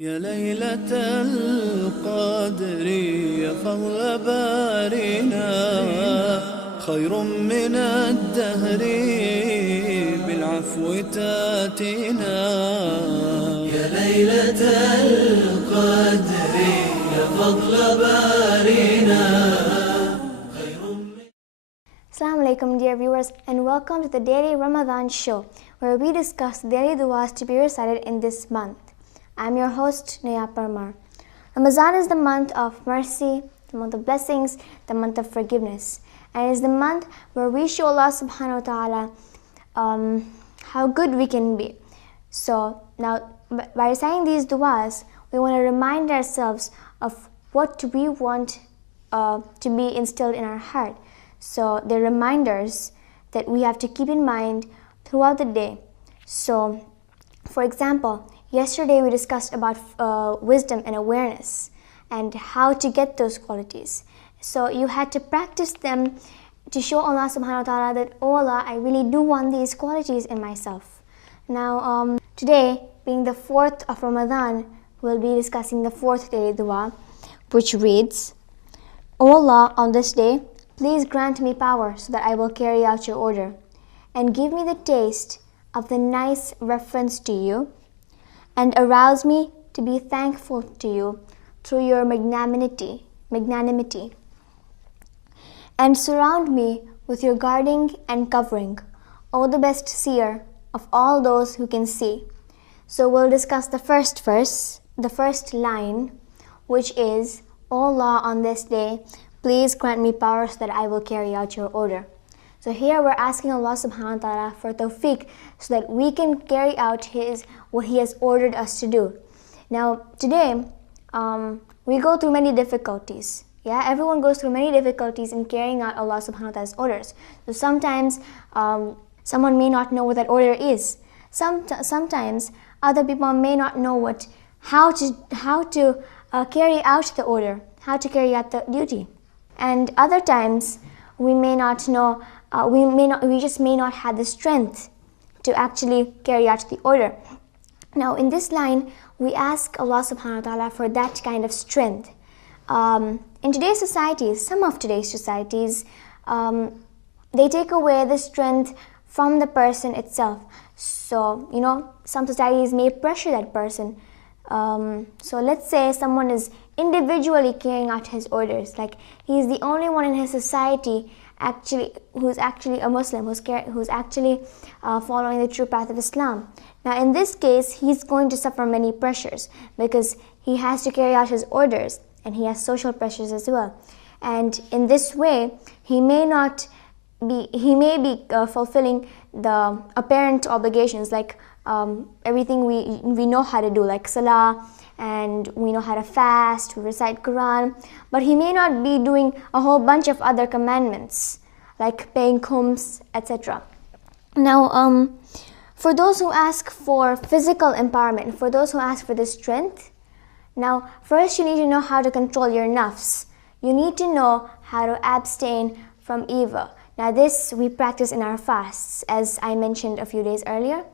يا ليلة القدر يا فضل بارنا خير من الدهر بالعفو تاتينا. يا ليلة القدر يا فضل بارنا. Assalamu alaikum, dear viewers, and welcome to the Daily Ramadan show, where we discuss daily du'as to be recited in this month. I'm your host, Naya Parmar. Ramadan is the month of mercy, the month of blessings, the month of forgiveness. And it is the month where we show Allah subhanahu wa ta'ala how good we can be. So now, by reciting these du'as, we want to remind ourselves of what we want to be instilled in our heart. So they're reminders that we have to keep in mind throughout the day. So, for example, yesterday we discussed about wisdom and awareness and how to get those qualities. So you had to practice them to show Allah subhanahu wa ta'ala that, oh Allah, I really do want these qualities in myself. Now, today, being the 4th of Ramadan, we'll be discussing the 4th daily dua, which reads, O Allah, on this day, please grant me power so that I will carry out your order, and give me the taste of the nice reference to you, and arouse me to be thankful to you through your magnanimity, and surround me with your guarding and covering, O the best seer of all those who can see. So we'll discuss the first verse, the first line, which is, O Allah, on this day, please grant me power so that I will carry out your order. So here we're asking Allah subhanahu wa ta'ala for tawfiq so that we can carry out what He has ordered us to do. Now today, we go through many difficulties. Yeah, everyone goes through many difficulties in carrying out Allah subhanahu wa ta'ala's orders. So sometimes someone may not know what that order is. Sometimes other people may not know how to carry out the order, how to carry out the duty. And other times we may not know, we just may not have the strength to actually carry out the order. Now in this line, we ask Allah subhanahu wa ta'ala for that kind of strength. In today's societies, some of today's societies, they take away the strength from the person itself. So, some societies may pressure that person. So let's say someone is individually carrying out his orders, like he's the only one in his society who's actually a Muslim, who's actually following the true path of Islam. Now in this case, he's going to suffer many pressures because he has to carry out his orders and he has social pressures as well. And in this way, he may be fulfilling the apparent obligations, like everything we know how to do, like salah, and we know how to fast, we recite Quran, but he may not be doing a whole bunch of other commandments like paying khums, etc. Now, for those who ask for physical empowerment, for those who ask for the strength, now first you need to know how to control your nafs. You need to know how to abstain from evil. Now this we practice in our fasts, as I mentioned a few days earlier.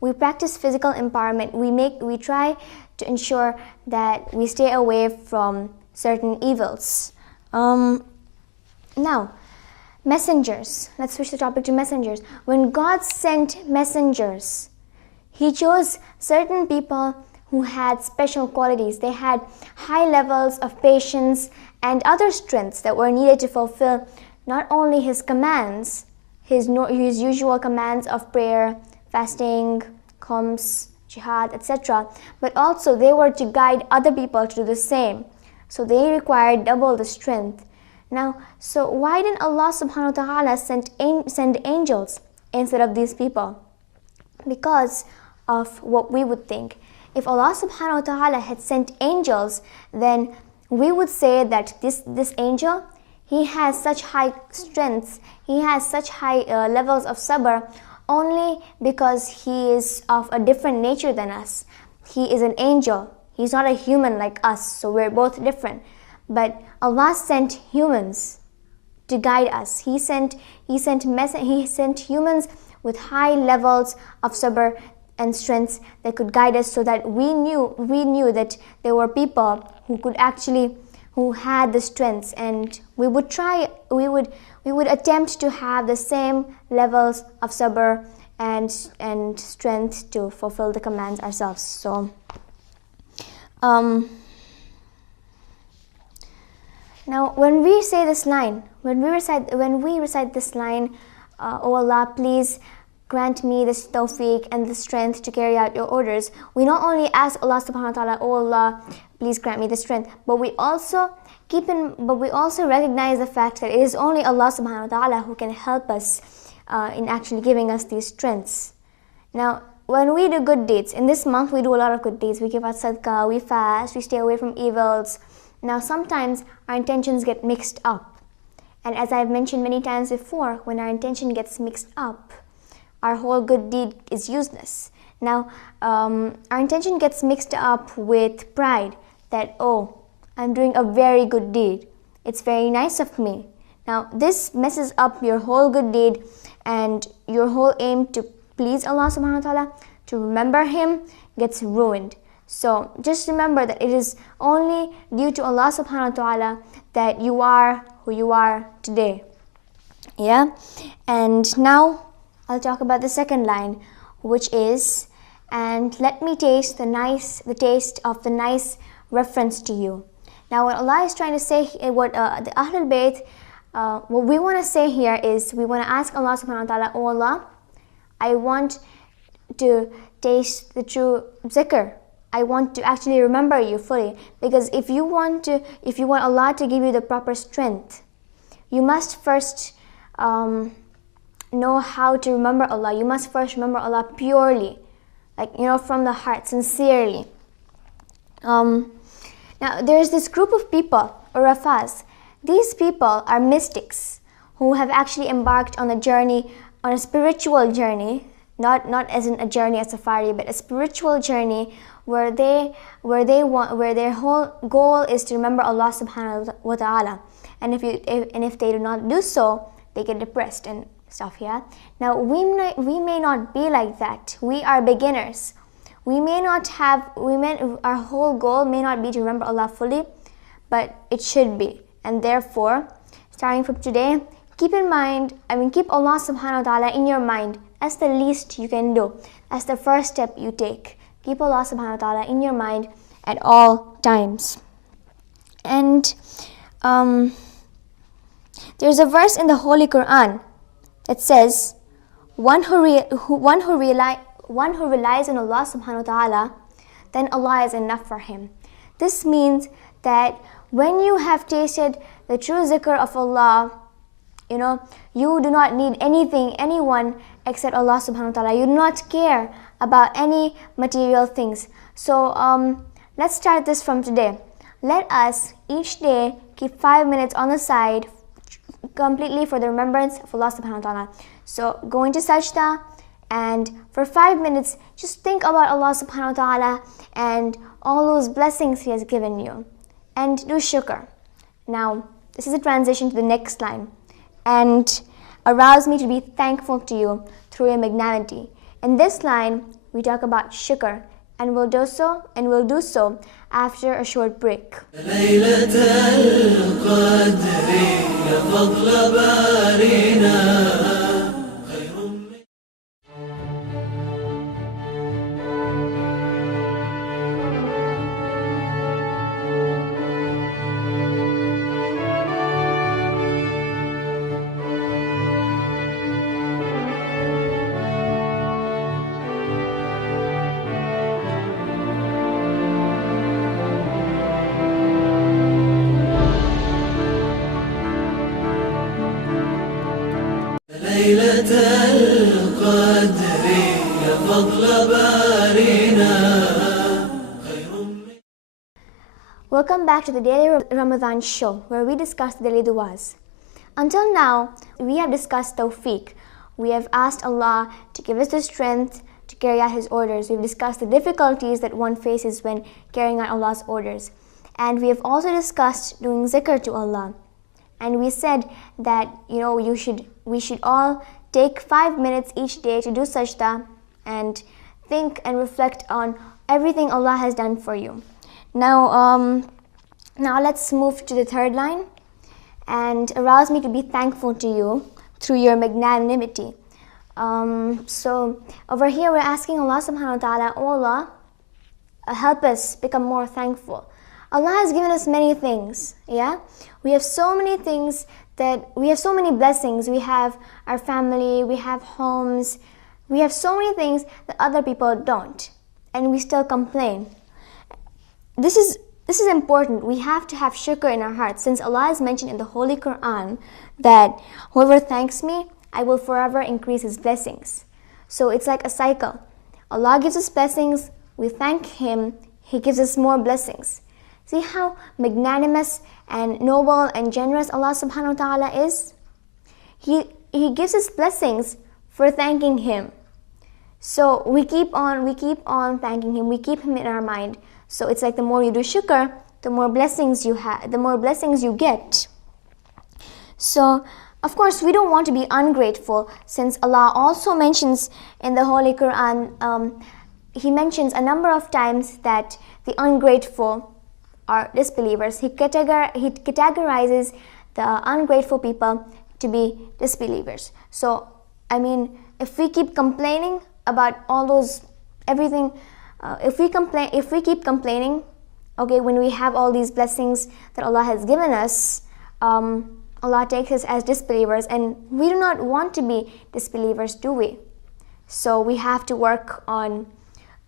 We practice physical empowerment. We try to ensure that we stay away from certain evils. Now, messengers. Let's switch the topic to messengers. When God sent messengers, He chose certain people who had special qualities. They had high levels of patience and other strengths that were needed to fulfill not only His commands, His usual commands of prayer, fasting, khums, jihad, etc., but also they were to guide other people to do the same. So they required double the strength. Now, so why didn't Allah subhanahu wa ta'ala send angels instead of these people? Because of what we would think. If Allah subhanahu wa ta'ala had sent angels, then we would say that this angel, he has such high strengths, he has such high levels of sabr, only because he is of a different nature than us. He is an angel. He's not a human like us, so we're both different. But Allah sent humans to guide us. He sent humans with high levels of sabr and strengths that could guide us, so that we knew that there were people who had the strengths, and we would attempt to have the same levels of sabr and strength to fulfill the commands ourselves. So now when we say this line, when we recite this line, "Oh Allah, please grant me this tawfiq and the strength to carry out your orders," we not only ask Allah subhanahu wa ta'ala, "Oh Allah, please grant me the strength," but we also recognize the fact that it is only Allah subhanahu wa ta'ala who can help us in actually giving us these strengths. Now, when we do good deeds, in this month we do a lot of good deeds. We give out sadaqah, we fast, we stay away from evils. Now, sometimes our intentions get mixed up. And as I've mentioned many times before, when our intention gets mixed up, our whole good deed is useless. Now, our intention gets mixed up with pride, that, "Oh, I'm doing a very good deed. It's very nice of me." Now, this messes up your whole good deed, and your whole aim to please Allah subhanahu wa ta'ala, to remember Him, gets ruined. So just remember that it is only due to Allah subhanahu wa ta'ala that you are who you are today. Yeah? And now I'll talk about the second line, which is, "And let me taste the taste of the nice reference to you." Now, what Allah is trying to say, what the Ahlul Bayt, what we want to say here is, we want to ask Allah subhanahu wa ta'ala, "Oh Allah, I want to taste the true zikr. I want to actually remember you fully." Because if you want Allah to give you the proper strength, you must first know how to remember Allah. You must first remember Allah purely, from the heart, sincerely. Now, there's this group of people, urafas. These people are mystics who have actually embarked on a spiritual journey, not as in a journey, a safari, but a spiritual journey where their whole goal is to remember Allah subhanahu wa ta'ala. And if they do not do so, they get depressed and stuff. Yeah. Now, we may not be like that. We are beginners. Our whole goal may not be to remember Allah fully, but it should be. And therefore, starting from today, keep Allah subhanahu wa ta'ala in your mind. That's the least you can do. That's the first step you take. Keep Allah subhanahu wa ta'ala in your mind at all times. And there's a verse in the Holy Quran that says, one who relies on Allah subhanahu wa ta'ala, then Allah is enough for him. This means that when you have tasted the true zikr of Allah, you do not need anyone except Allah subhanahu wa ta'ala. You do not care about any material things. So let's start this from today. Let us each day keep 5 minutes on the side completely for the remembrance of Allah subhanahu wa ta'ala. So go into sajda, and for 5 minutes just think about Allah subhanahu wa ta'ala and all those blessings He has given you, and do shukr. Now, this is a transition to the next line. "And arouse me to be thankful to you through your magnanimity." In this line, we talk about shukr, and we'll do so after a short break. Welcome back to the Daily Ramadan show, where we discuss the daily du'as. Until now, we have discussed tawfiq. We have asked Allah to give us the strength to carry out His orders. We've discussed the difficulties that one faces when carrying out Allah's orders. And we have also discussed doing zikr to Allah. And we said that, we should all take 5 minutes each day to do sajda and think and reflect on everything Allah has done for you. Now let's move to the third line. And arouse me to be thankful to you through your magnanimity. So over here we're asking Allah subhanahu wa ta'ala, oh Allah, help us become more thankful. Allah has given us many things, yeah? We have so many things, we have so many blessings. We have our family, we have homes, we have so many things that other people don't, and we still complain. This is important. We have to have shukr in our hearts, since Allah has mentioned in the Holy Quran that whoever thanks me, I will forever increase his blessings. So it's like a cycle. Allah gives us blessings, we thank him, he gives us more blessings. See how magnanimous and noble and generous Allah subhanahu wa ta'ala is? He gives us blessings for thanking him. So we keep on thanking him, we keep him in our mind. So it's like the more you do shukr, the more blessings you have, the more blessings you get. So of course we don't want to be ungrateful, since Allah also mentions in the Holy Quran, he mentions a number of times that the ungrateful are disbelievers. He categorizes the ungrateful people to be disbelievers. So I mean, if we keep complaining about all those everything, if we keep complaining, okay, when we have all these blessings that Allah has given us, Allah takes us as disbelievers, and we do not want to be disbelievers, do we? So we have to work on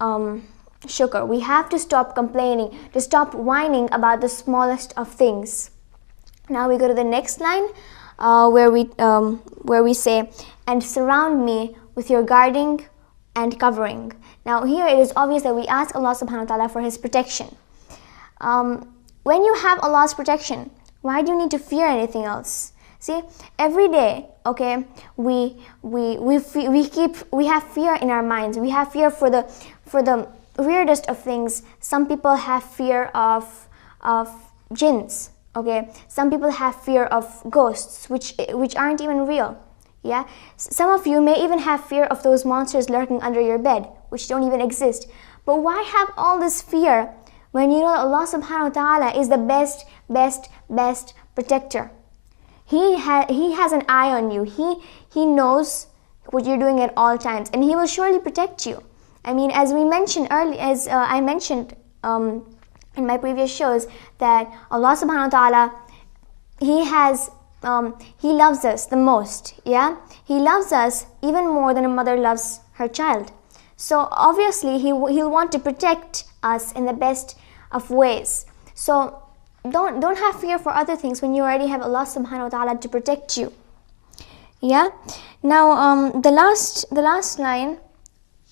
shukr. We have to stop complaining, to stop whining about the smallest of things. Now we go to the next line, where we say, and surround me with your guarding and covering. Now here it is obvious that we ask Allah subhanahu wa ta'ala for his protection. When you have Allah's protection, why do you need to fear anything else? See, every day, okay, we have fear in our minds. We have fear for the weirdest of things. Some people have fear of jinns, okay. Some people have fear of ghosts, which aren't even real. Yeah, some of you may even have fear of those monsters lurking under your bed, which don't even exist. But why have all this fear when you know Allah subhanahu wa ta'ala is the best protector? He has an eye on you. He knows what you're doing at all times, and he will surely protect you. I mean, as we mentioned earlier, I mentioned in my previous shows, that Allah subhanahu wa ta'ala, he loves us the most, yeah? He loves us even more than a mother loves her child. So obviously he'll want to protect us in the best of ways. So don't have fear for other things when you already have Allah subhanahu wa ta'ala to protect you. Yeah? Now the last line,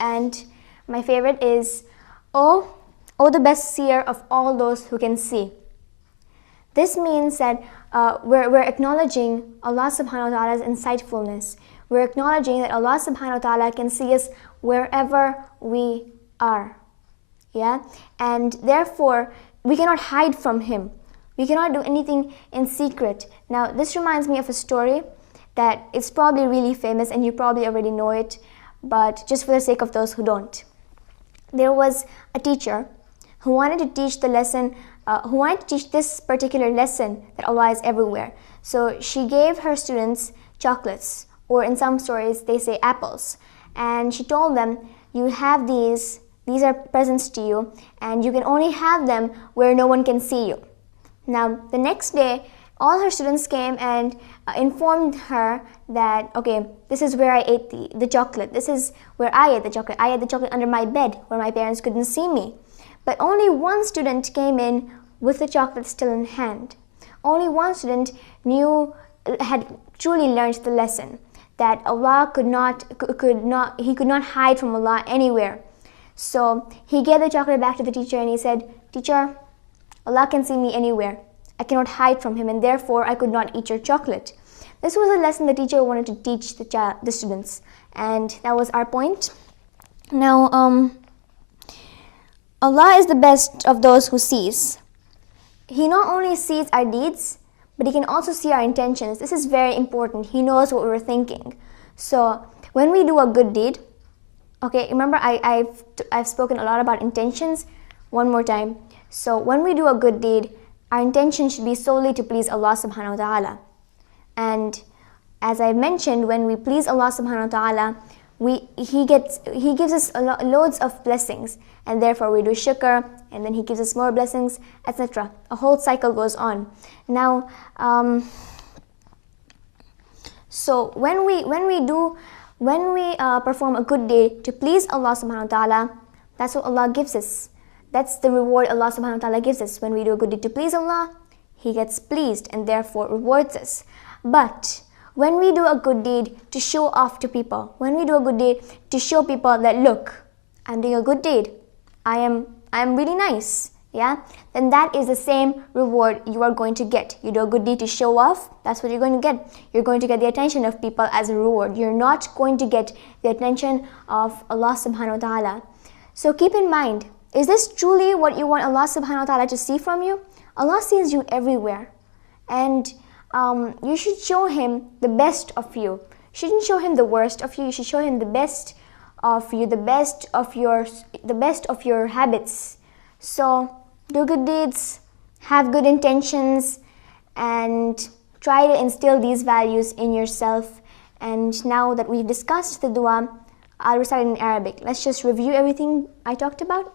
and my favorite, is, oh the best seer of all those who can see. This means that we're acknowledging Allah subhanahu wa ta'ala's insightfulness. We're acknowledging that Allah subhanahu wa ta'ala can see us wherever we are. Yeah? And therefore, we cannot hide from him. We cannot do anything in secret. Now, this reminds me of a story that it's probably really famous and you probably already know it, but just for the sake of those who don't. There was a teacher who wanted to teach this particular lesson, that Allah is everywhere. So she gave her students chocolates, or in some stories they say apples, and she told them, you have these are presents to you, and you can only have them where no one can see you. Now the next day, all her students came and informed her that, okay, this is where I ate the chocolate, this is where I ate the chocolate. I ate the chocolate under my bed where my parents couldn't see me. But only one student came in with the chocolate still in hand. Only one student had truly learned the lesson, that Allah could not hide from Allah anywhere. So he gave the chocolate back to the teacher and he said, teacher, Allah can see me anywhere. I cannot hide from him, and therefore I could not eat your chocolate. This was a lesson the teacher wanted to teach the students, and that was our point. Now, Allah is the best of those who sees. He not only sees our deeds, but he can also see our intentions. This is very important. He knows what we're thinking. So when we do a good deed, Okay, remember I've spoken a lot about intentions. One more time. So when we do a good deed, our intention should be solely to please Allah subhanahu wa ta'ala. And as I mentioned, when we please Allah subhanahu wa ta'ala, He gives us loads of blessings, and therefore we do shukr, and then He gives us more blessings, etc. A whole cycle goes on. Now, so when we perform a good deed to please Allah subhanahu wa ta'ala, that's what Allah gives us. That's the reward Allah subhanahu wa ta'ala gives us. When we do a good deed to please Allah, He gets pleased and therefore rewards us. But when we do a good deed to show off to people, when we do a good deed to show people that, look, I'm doing a good deed, I am really nice, yeah, then that is the same reward you are going to get. You do a good deed to show off, that's what you're going to get. You're going to get the attention of people as a reward. You're not going to get the attention of Allah subhanahu wa ta'ala. So keep in mind, is this truly what you want Allah subhanahu wa ta'ala to see from you? Allah sees you everywhere, and you should show Him the best of you. You shouldn't show Him the worst of you. You should show Him the best of you, the best of your habits. So do good deeds, have good intentions, and try to instill these values in yourself. And now that we've discussed the dua, I'll recite it in Arabic. Let's just review everything I talked about.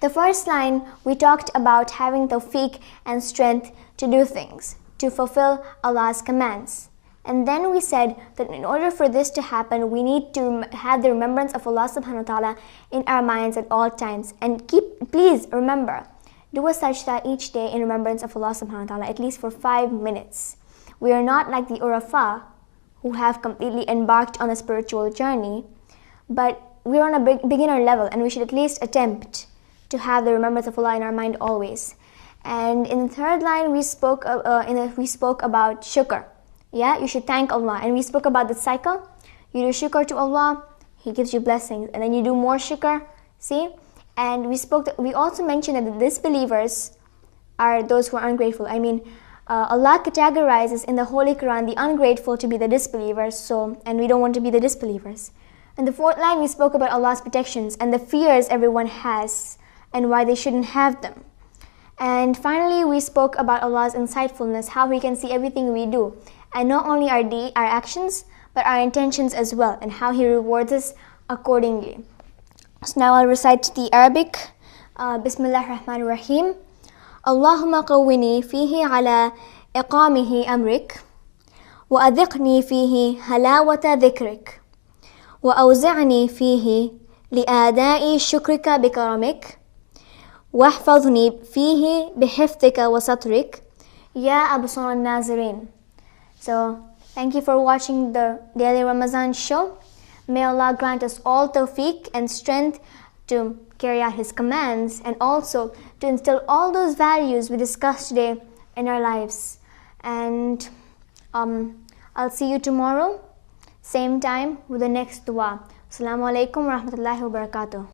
The first line, we talked about having tawfiq and strength to do things, to fulfill Allah's commands. And then we said that in order for this to happen, we need to have the remembrance of Allah subhanahu wa ta'ala in our minds at all times. And please remember, do a sajda each day in remembrance of Allah subhanahu wa ta'ala, at least for 5 minutes. We are not like the Urafa, who have completely embarked on a spiritual journey, but we're on a beginner level, and we should at least attempt to have the remembrance of Allah in our mind always. And in the third line, we spoke about shukr. Yeah, you should thank Allah. And we spoke about the cycle. You do shukr to Allah, He gives you blessings, and then you do more shukr. See? And we also mentioned that the disbelievers are those who are ungrateful. I mean, Allah categorizes in the Holy Quran the ungrateful to be the disbelievers. And we don't want to be the disbelievers. In the fourth line, we spoke about Allah's protections and the fears everyone has and why they shouldn't have them. And finally, we spoke about Allah's insightfulness, how He can see everything we do, and not only our actions, but our intentions as well, and how He rewards us accordingly. So now I'll recite the Arabic. Bismillah ar-Rahman ar-Rahim. Allahumma qawwini fihi ala iqamihi amrik, wa adhiqni fihi halawata dhikrik, wa awzi'ni fihi li'adai shukrika bikaramik, واحفظني فيه بحفظك وسترك يا أبصار الناظرين. So thank you for watching the Daily Ramazan show. May Allah grant us all tawfiq and strength to carry out His commands, and also to instill all those values we discussed today in our lives. And I'll see you tomorrow, same time, with the next dua. Assalamu alaikum wa rahmatullahi wa barakatuh.